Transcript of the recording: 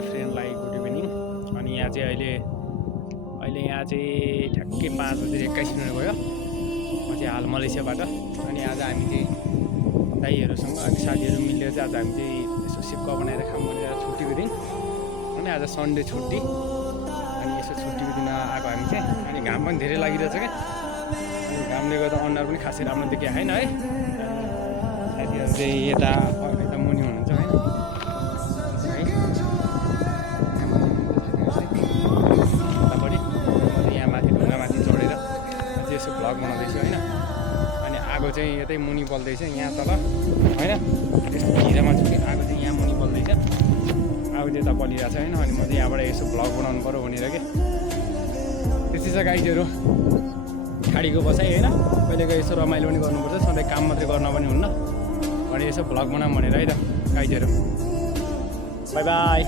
All फ्रेन्डलाई good evening. अनि यहाँ चाहिँ अहिले यहाँ चाहिँ ठ्याक्कै 5:21 भयो। म चाहिँ हाल मलेसियाबाट। अनि आज हामी चाहिँ दाइहरूसँग अनि साथीहरू मिलेर चाहिँ आज हामी चाहिँ यसो सिक्का बनाएर खाऊँ भनेर छुट्टीको दिन। अनि आज सन्डे छुट्टी, अनि यसो छुट्टीको दिन आएको हामी चाहिँ। अनि घाम पनि धेरै लागिरहेछ क्या, अनि घामले गर्दा अनुहार पनि खासै राम्रो देखिया छैन है। साथीहरू चाहिँ यता मुनि हुनुहुन्छ होइन, यहाँ माथि ढुङ्गामाथि चढेर चाहिँ यसो भ्लग बनाउँदैछु होइन। अनि आगो चाहिँ यतै मुनि बल्दैछ यहाँ तल होइन, यस्तो भिरमा छु कि आगो चाहिँ यहाँ मुनि बल्दैछ, आगो चाहिँ यता बलिरहेको छ होइन। अनि म चाहिँ यहाँबाट यसो भ्लग बनाउनु पऱ्यो भनेर के त्यस्तै छ गाइजहरू, खाडीको बसाइ होइन। कहिलेको यसो रमाइलो पनि गर्नुपर्छ, सधैँ काम मात्रै गर्न पनि हुन्न भने यसो भ्लग बनाऊँ भनेर है त गाइजहरू। By by.